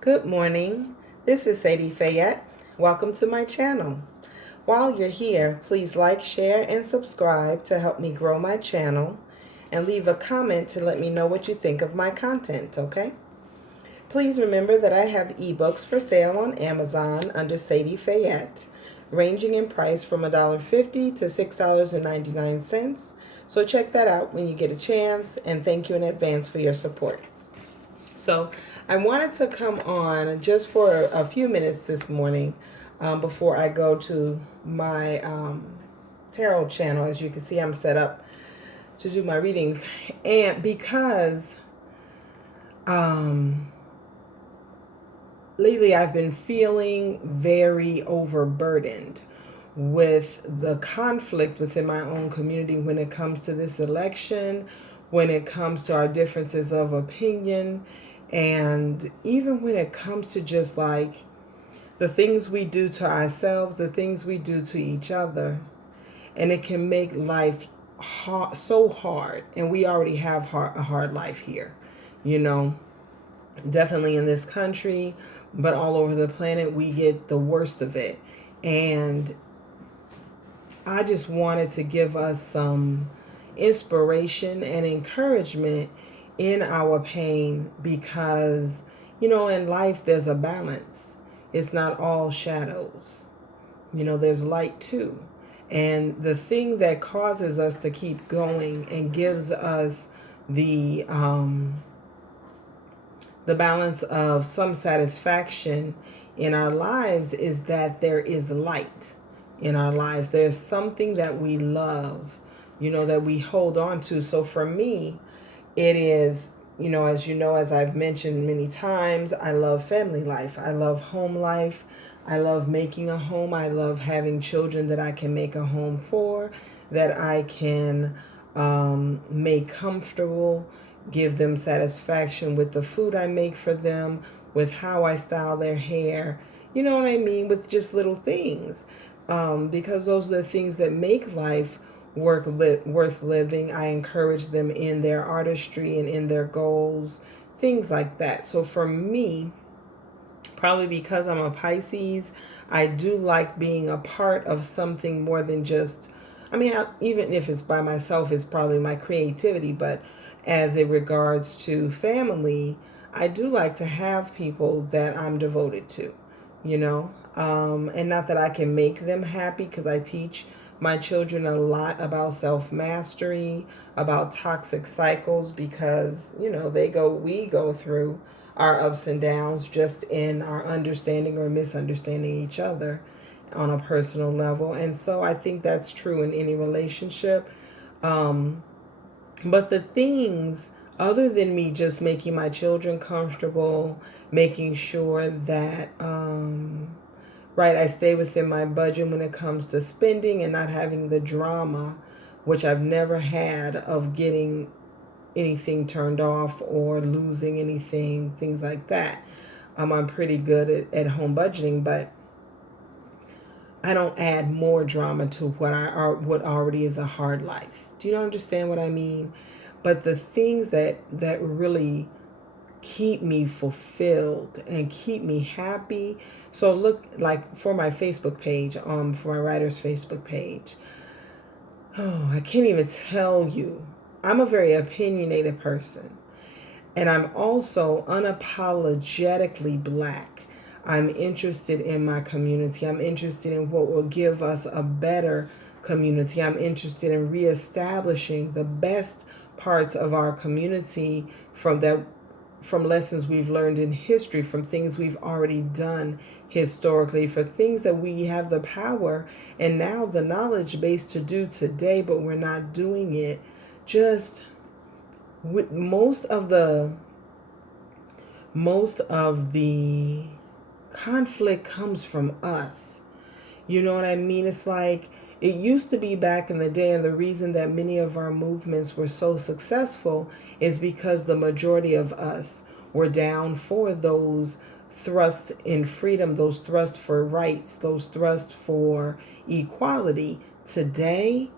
Good morning. This is Sadi Phayet. Welcome to my channel. While you're here, please like, share, and subscribe to help me grow my channel, and leave a comment to let me know what you think of my content, okay? Please remember that I have ebooks for sale on Amazon under Sadi Phayet, ranging in price from $1.50 to $6.99. So check that out when you get a chance, and thank you in advance for your support. So I wanted to come on just for a few minutes this morning before I go to my tarot channel. As you can see, I'm set up to do my readings. And because lately I've been feeling very overburdened with the conflict within my own community when it comes to this election, when it comes to our differences of opinion, and even when it comes to just like the things we do to ourselves, the things we do to each other. And it can make life so hard. And we already have a hard life here, you know, definitely in this country, but all over the planet, we get the worst of it. And I just wanted to give us some inspiration and encouragement in our pain because, in life there's a balance. It's not all shadows. There's light too. And the thing that causes us to keep going and gives us the balance of some satisfaction in our lives is that there is light in our lives. There's something that we love, that we hold on to. So for me, it is, as I've mentioned many times, I love family life. I love home life. I love making a home. I love having children that I can make a home for, that I can make comfortable, give them satisfaction with the food I make for them, with how I style their hair, you know what I mean, with just little things. Because those are the things that make life worth living. I encourage them in their artistry and in their goals, things like that. So for me, probably because I'm a Pisces, I do like being a part of something more than just, even if it's by myself, it's probably my creativity, but as it regards to family, I do like to have people that I'm devoted to, and not that I can make them happy, because I teach my children a lot about self-mastery, about toxic cycles, because, we go through our ups and downs just in our understanding or misunderstanding each other on a personal level. And so I think that's true in any relationship. But the things, other than me just making my children comfortable, making sure that, right, I stay within my budget when it comes to spending and not having the drama, which I've never had, of getting anything turned off or losing anything, things like that. I'm pretty good at home budgeting, but I don't add more drama to what already is a hard life. Do you understand what I mean? But the things that really keep me fulfilled and keep me happy. So look, like for my Facebook page, for my writer's Facebook page. Oh, I can't even tell you. I'm a very opinionated person. And I'm also unapologetically Black. I'm interested in my community. I'm interested in what will give us a better community. I'm interested in reestablishing the best parts of our community from lessons we've learned in history, from things we've already done historically, for things that we have the power and now the knowledge base to do today, but we're not doing it. Just with most of the conflict comes from us. You know what I mean? It's like it used to be back in the day, and the reason that many of our movements were so successful is because the majority of us were down for those thrusts in freedom, those thrusts for rights, those thrusts for equality. Today,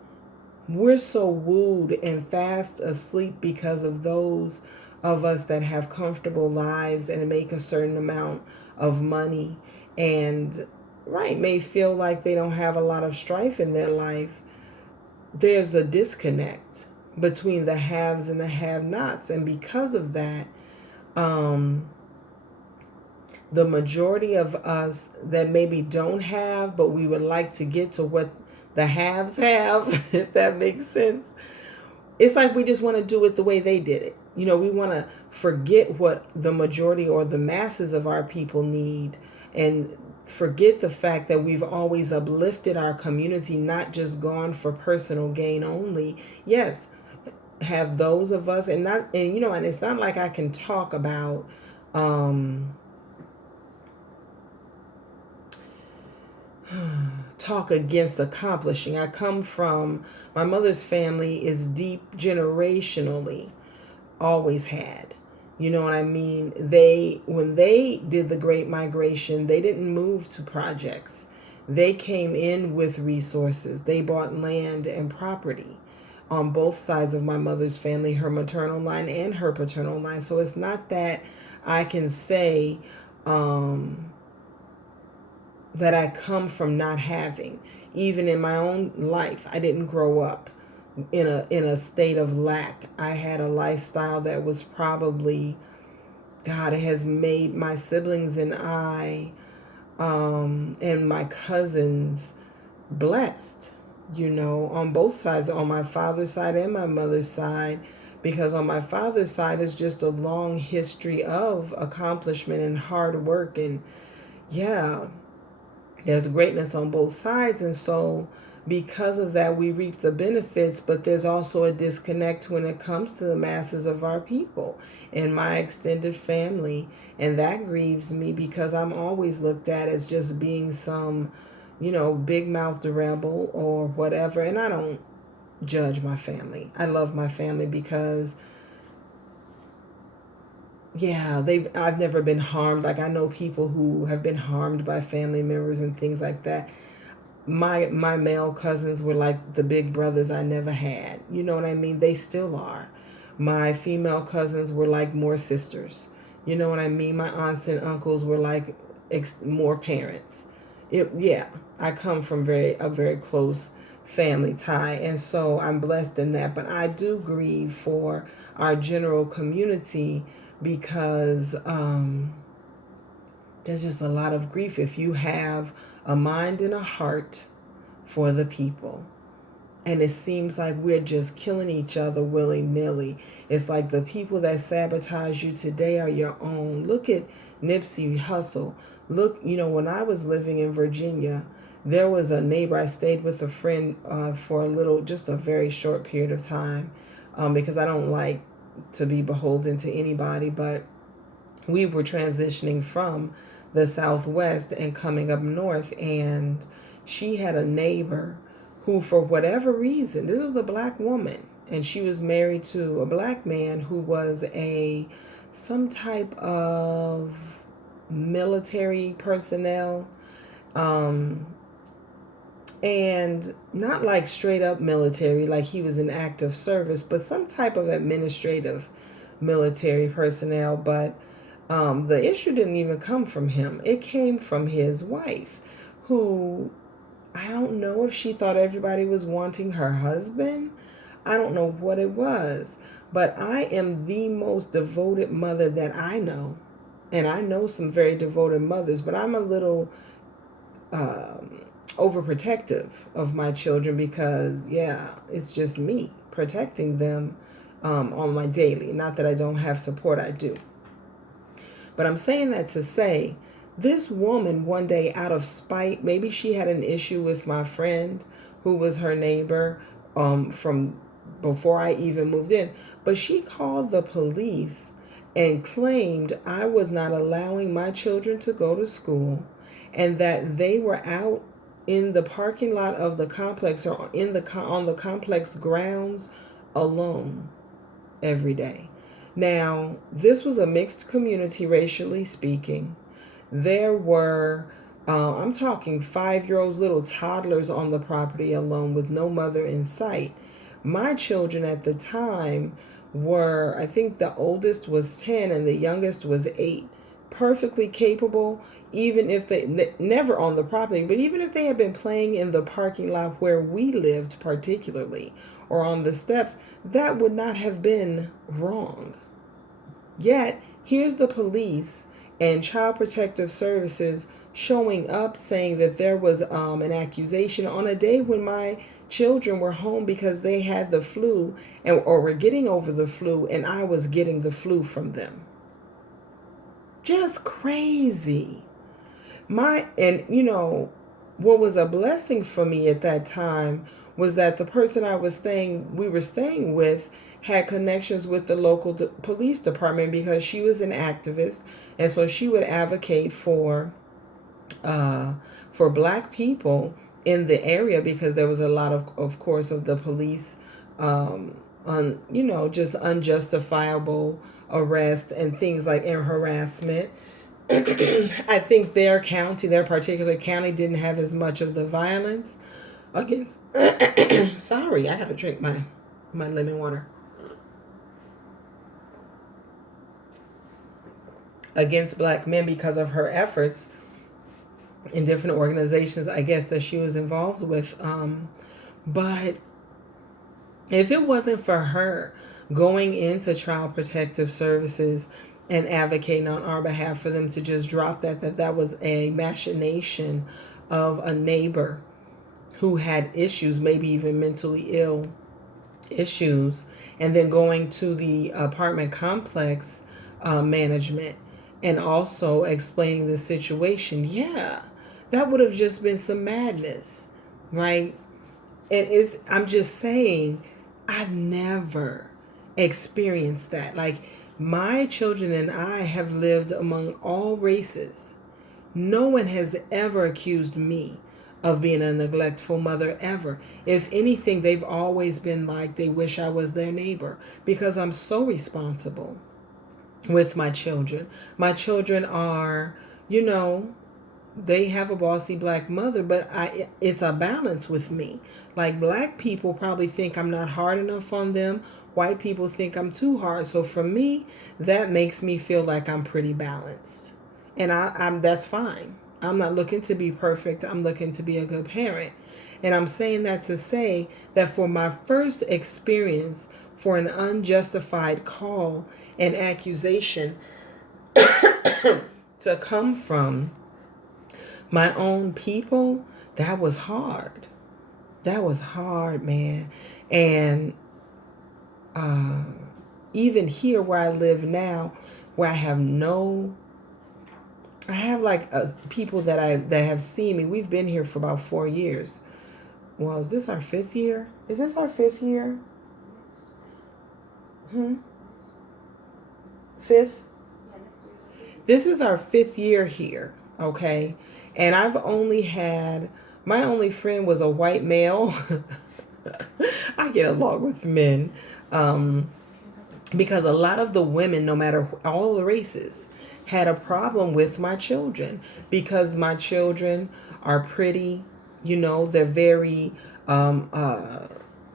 we're so wooed and fast asleep because of those of us that have comfortable lives and make a certain amount of money and, right, may feel like they don't have a lot of strife in their life. There's a disconnect between the haves and the have-nots. And because of that, um, the majority of us that maybe don't have, but we would like to get to what the haves have, if that makes sense. It's like we just want to do it the way they did it. We want to forget what the majority or the masses of our people need and forget the fact that we've always uplifted our community, not just gone for personal gain only. Yes, have those of us, and it's not like I can talk about talk against accomplishing. I come from, my mother's family is deep generationally, always had. You know what I mean? When they did the Great Migration, they didn't move to projects. They came in with resources. They bought land and property on both sides of my mother's family, her maternal line and her paternal line. So it's not that I can say that I come from not having. Even in my own life, I didn't grow up in a state of lack. I had a lifestyle that was probably, God has made my siblings and I and my cousins blessed, on both sides, on my father's side and my mother's side, because on my father's side is just a long history of accomplishment and hard work. And yeah, there's greatness on both sides. And so because of that, we reap the benefits, but there's also a disconnect when it comes to the masses of our people and my extended family. And that grieves me because I'm always looked at as just being some, big mouthed rebel or whatever. And I don't judge my family. I love my family because, yeah, I've never been harmed. Like, I know people who have been harmed by family members and things like that. My male cousins were like the big brothers I never had. You know what I mean? They still are. My female cousins were like more sisters. You know what I mean? My aunts and uncles were like more parents. Yeah, I come from a very close family tie, and so I'm blessed in that. But I do grieve for our general community because there's just a lot of grief if you have a mind and a heart for the people. And it seems like we're just killing each other willy-nilly. It's like the people that sabotage you today are your own. Look at Nipsey Hussle. Look, when I was living in Virginia, there was a neighbor. I stayed with a friend for just a very short period of time because I don't like to be beholden to anybody. But we were transitioning from the Southwest and coming up north, and she had a neighbor who, for whatever reason, this was a black woman, and she was married to a black man who was some type of military personnel, and not like straight up military, like he was in active service, but some type of administrative military personnel. But the issue didn't even come from him. It came from his wife, who, I don't know if she thought everybody was wanting her husband. I don't know what it was. But I am the most devoted mother that I know. And I know some very devoted mothers, but I'm a little overprotective of my children because, yeah, it's just me protecting them on my daily. Not that I don't have support, I do. But I'm saying that to say, this woman one day, out of spite, maybe she had an issue with my friend who was her neighbor from before I even moved in, but she called the police and claimed I was not allowing my children to go to school and that they were out in the parking lot of the complex or on the complex grounds alone every day. Now, this was a mixed community, racially speaking. There were, I'm talking 5-year-olds, little toddlers on the property alone with no mother in sight. My children at the time were, I think the oldest was 10 and the youngest was 8, perfectly capable, even if they never on the property, but even if they had been playing in the parking lot where we lived, particularly, or on the steps, that would not have been wrong. Yet, here's the police and Child Protective Services showing up saying that there was an accusation on a day when my children were home because they had the flu or were getting over the flu, and I was getting the flu from them. Just crazy. And what was a blessing for me at that time was that the person we were staying with had connections with the local police department because she was an activist, and so she would advocate for black people in the area because there was a lot of course, of the police, just unjustifiable arrest and things like and harassment. I think their particular county, didn't have as much of the violence against. Sorry, I gotta drink my lemon water. Against black men because of her efforts in different organizations, I guess, that she was involved with. But if it wasn't for her going into Child Protective Services and advocating on our behalf for them to just drop that was a machination of a neighbor who had issues, maybe even mentally ill issues, and then going to the apartment complex management and also explaining the situation, yeah, that would have just been some madness, right? I'm just saying, I've never experienced that. Like, my children and I have lived among all races. No one has ever accused me of being a neglectful mother, ever. If anything, they've always been like they wish I was their neighbor because I'm so responsible with my children. My children are, they have a bossy black mother, but it's a balance with me. Like, black people probably think I'm not hard enough on them. White people think I'm too hard. So for me, that makes me feel like I'm pretty balanced. And I'm that's fine. I'm not looking to be perfect. I'm looking to be a good parent. And I'm saying that to say that for my first experience for an unjustified call and accusation to come from my own people, that was hard. That was hard, man. And even here where I live now, where I have like people that have seen me. We've been here for about 4 years. Well, is this our 5th year? Is this our 5th year? 5th? This is our 5th year here, okay? And I've only had, my only friend was a white male. I get along with men because a lot of the women, no matter all the races, had a problem with my children because my children are pretty, they're very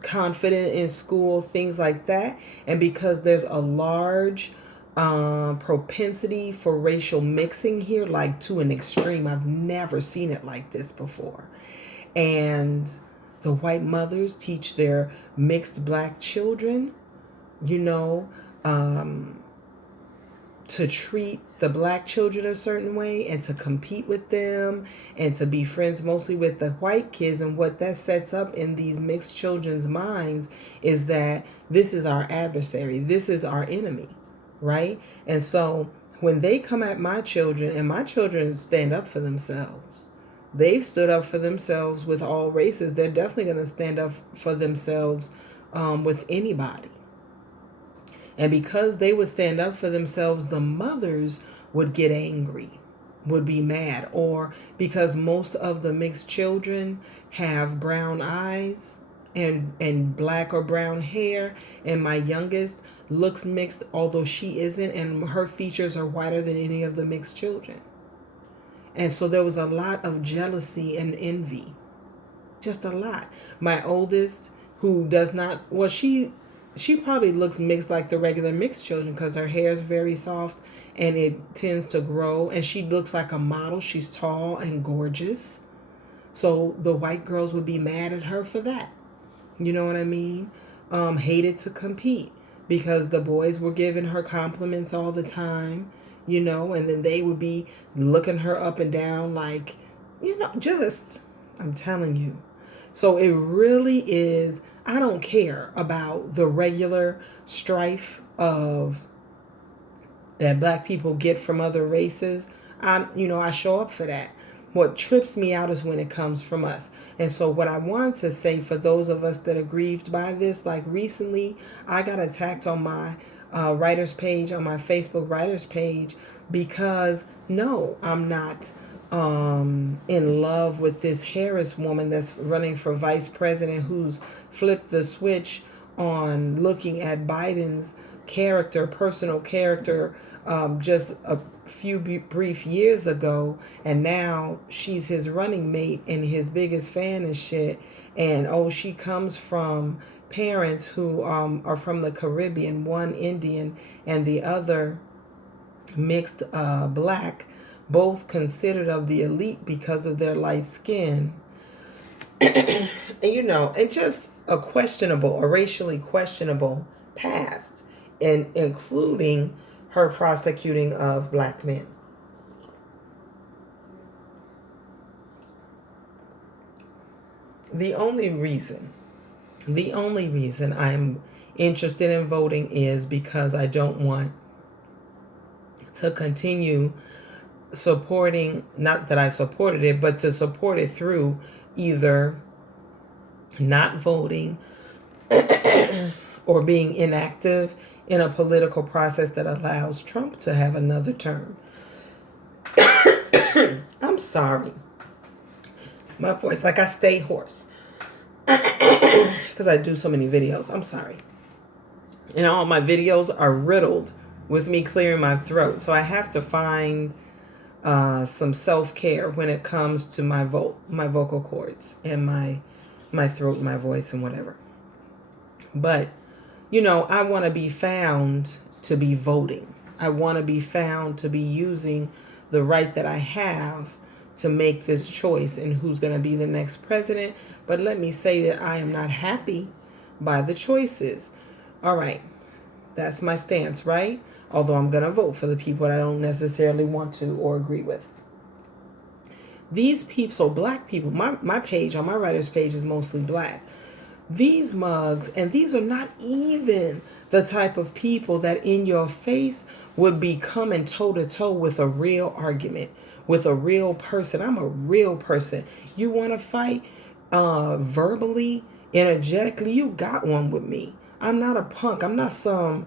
confident in school, things like that. And because there's a large propensity for racial mixing here, like to an extreme. I've never seen it like this before. And the white mothers teach their mixed black children, to treat the black children a certain way and to compete with them and to be friends mostly with the white kids. And what that sets up in these mixed children's minds is that this is our adversary, this is our enemy, right? And so when they come at my children, and my children stand up for themselves, they've stood up for themselves with all races, they're definitely going to stand up for themselves with anybody. And because they would stand up for themselves, the mothers would get angry, would be mad. Or because most of the mixed children have brown eyes and black or brown hair, and my youngest looks mixed, although she isn't, and her features are whiter than any of the mixed children. And so there was a lot of jealousy and envy. Just a lot. My oldest, who does not, well, she she probably looks mixed like the regular mixed children because her hair is very soft and it tends to grow. And she looks like a model. She's tall and gorgeous. So the white girls would be mad at her for that. You know what I mean? Hated to compete because the boys were giving her compliments all the time, you know, and then they would be looking her up and down like, you know, just, I'm telling you. So it really is, I don't care about the regular strife of that black people get from other races. I show up for that. What trips me out is when it comes from us. And so what I wanted to say for those of us that are grieved by this, like recently I got attacked on my writer's page, on my Facebook writer's page, because no, I'm not in love with this Harris woman that's running for vice president, who's flipped the switch on looking at Biden's character, personal character, just a few brief years ago, and now she's his running mate and his biggest fan and shit. And oh, she comes from parents who are from the Caribbean, one Indian and the other mixed black, both considered of the elite because of their light skin. And and just a racially questionable past, and including her prosecuting of black men. The only reason I'm interested in voting is because I don't want to continue supporting, not that I supported it, but to support it through either not voting or being inactive in a political process that allows Trump to have another term. I'm sorry. My voice, like I stay hoarse because I do so many videos. I'm sorry. And all my videos are riddled with me clearing my throat. So I have to find some self-care when it comes to my vocal cords and my throat, my voice, and whatever. But I want to be found to be voting. I want to be found to be using the right that I have to make this choice in who's going to be the next president. But let me say that I am not happy by the choices. All right. That's my stance, right? Although I'm going to vote for the people that I don't necessarily want to or agree with. These people, so black people, my page, on my writer's page, is mostly black. These mugs, and these are not even the type of people that in your face would be coming toe to toe with a real argument, with a real person. I'm a real person. You want to fight verbally, energetically, you got one with me. I'm not a punk. I'm not some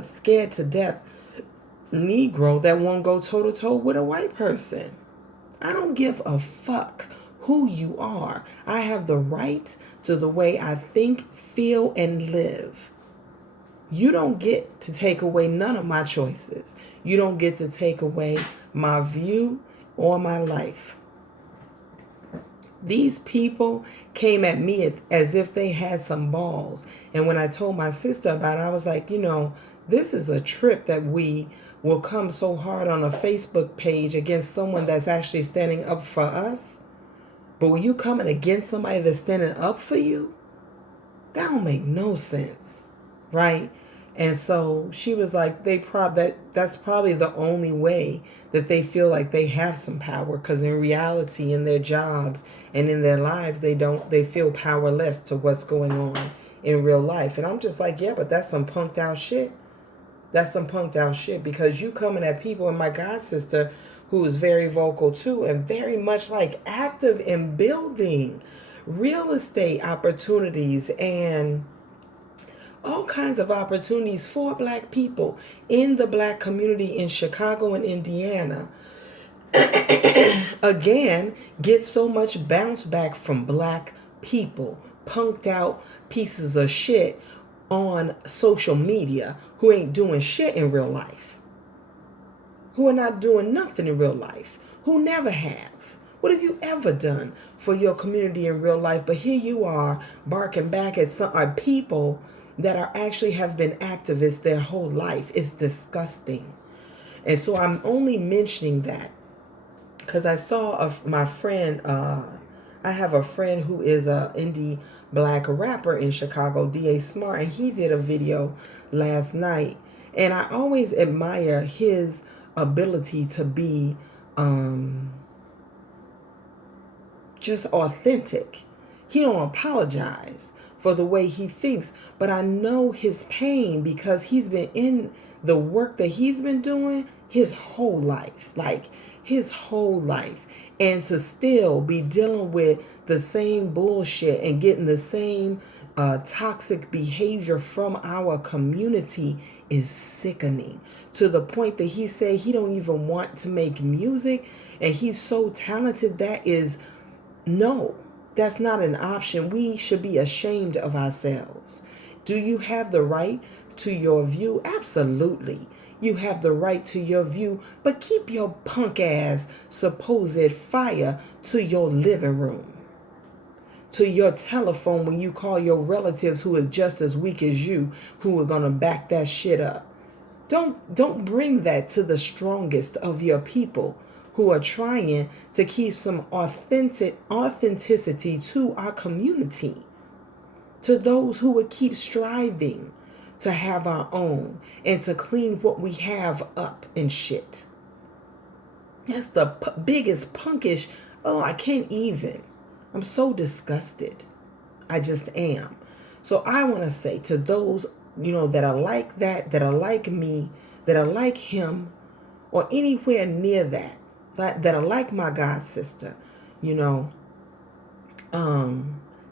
scared to death Negro that won't go toe to toe with a white person. I don't give a fuck who you are. I have the right to the way I think, feel, and live. You don't get to take away none of my choices. You don't get to take away my view or my life. These people came at me as if they had some balls. And when I told my sister about it, I was like, this is a trip that we will come so hard on a Facebook page against someone that's actually standing up for us. But when you coming against somebody that's standing up for you, that don't make no sense, right? And so she was like, that's probably the only way that they feel like they have some power, because in reality, in their jobs and in their lives, they feel powerless to what's going on in real life. And I'm just like, yeah, but that's some punked out shit. That's some punked out shit, because you coming at people, and my god sister, who is very vocal too, and very much like active in building real estate opportunities and all kinds of opportunities for black people in the black community in Chicago and Indiana, again, get so much bounce back from black people, punked out pieces of shit on social media who ain't doing shit in real life, who are not doing nothing in real life, who never have. What have you ever done for your community in real life? But here you are barking back at some people that are actually have been activists their whole life. It's disgusting. And so I'm only mentioning that because I saw my friend, I have a friend who is a indie black rapper in Chicago, D.A. Smart, and he did a video last night. And I always admire his ability to be just authentic. He don't apologize for the way he thinks, but I know his pain because he's been in the work that he's been doing his whole life, like his whole life, and to still be dealing with the same bullshit and getting the same toxic behavior from our community is sickening, to the point that he said he don't even want to make music, and he's so talented. That is, no, that's not an option. We should be ashamed of ourselves. Do you have the right to your view? Absolutely. You have the right to your view, but keep your punk ass supposed fire to your living room, to your telephone when you call your relatives who is just as weak as you, who are going to back that shit up. Don't bring that to the strongest of your people who are trying to keep some authenticity to our community, to those who would keep striving to have our own and to clean what we have up and shit. That's the biggest punkish. Oh, I can't even. I'm so disgusted. I just am. So I want to say to those, that are like that are like me, that are like him, or anywhere near that are like my god sister,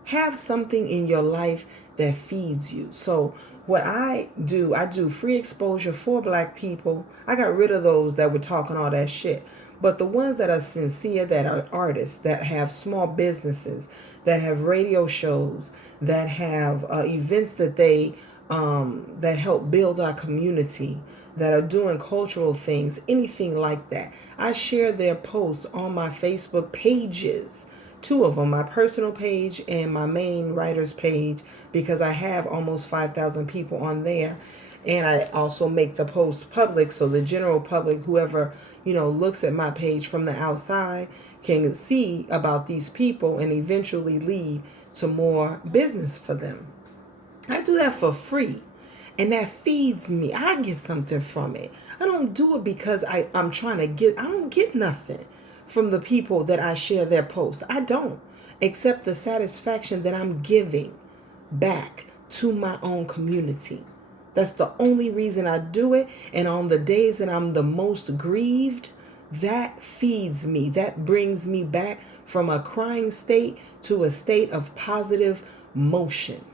have something in your life that feeds you. So what I do free exposure for black people. I got rid of those that were talking all that shit. But the ones that are sincere, that are artists, that have small businesses, that have radio shows, that have events that they that help build our community, that are doing cultural things, anything like that, I share their posts on my Facebook pages. 2 of them, my personal page and my main writer's page, because I have almost 5,000 people on there. And I also make the post public so the general public, whoever, looks at my page from the outside, can see about these people and eventually lead to more business for them. I do that for free. And that feeds me. I get something from it. I don't do it because I'm trying to get, I don't get nothing from the people that I share their posts. I don't, except the satisfaction that I'm giving back to my own community. That's the only reason I do it. And on the days that I'm the most grieved, that feeds me. That brings me back from a crying state to a state of positive motion,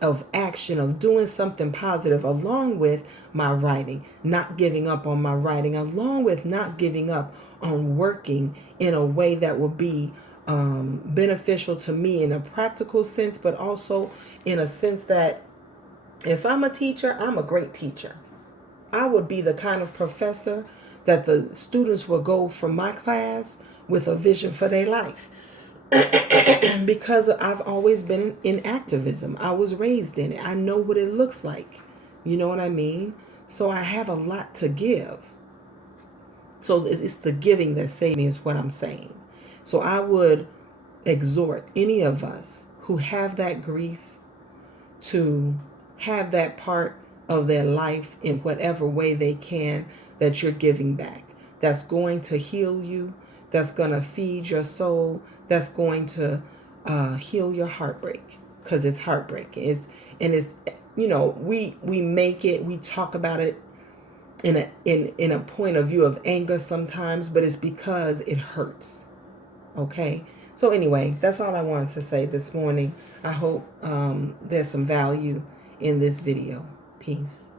of action, of doing something positive, along with my writing, not giving up on my writing, along with not giving up on working in a way that will be beneficial to me in a practical sense, but also in a sense that if I'm a teacher, I'm a great teacher. I would be the kind of professor that the students will go from my class with a vision for their life. Because I've always been in activism. I was raised in it. I know what it looks like. You know what I mean? So I have a lot to give. So it's the giving that saves me, is what I'm saying. So I would exhort any of us who have that grief to have that part of their life in whatever way they can, that you're giving back. That's going to heal you. That's going to feed your soul. That's going to heal your heartbreak, because it's heartbreaking. It's we make it, we talk about it in a point of view of anger sometimes, but it's because it hurts. Okay. So anyway, that's all I wanted to say this morning. I hope there's some value in this video. Peace.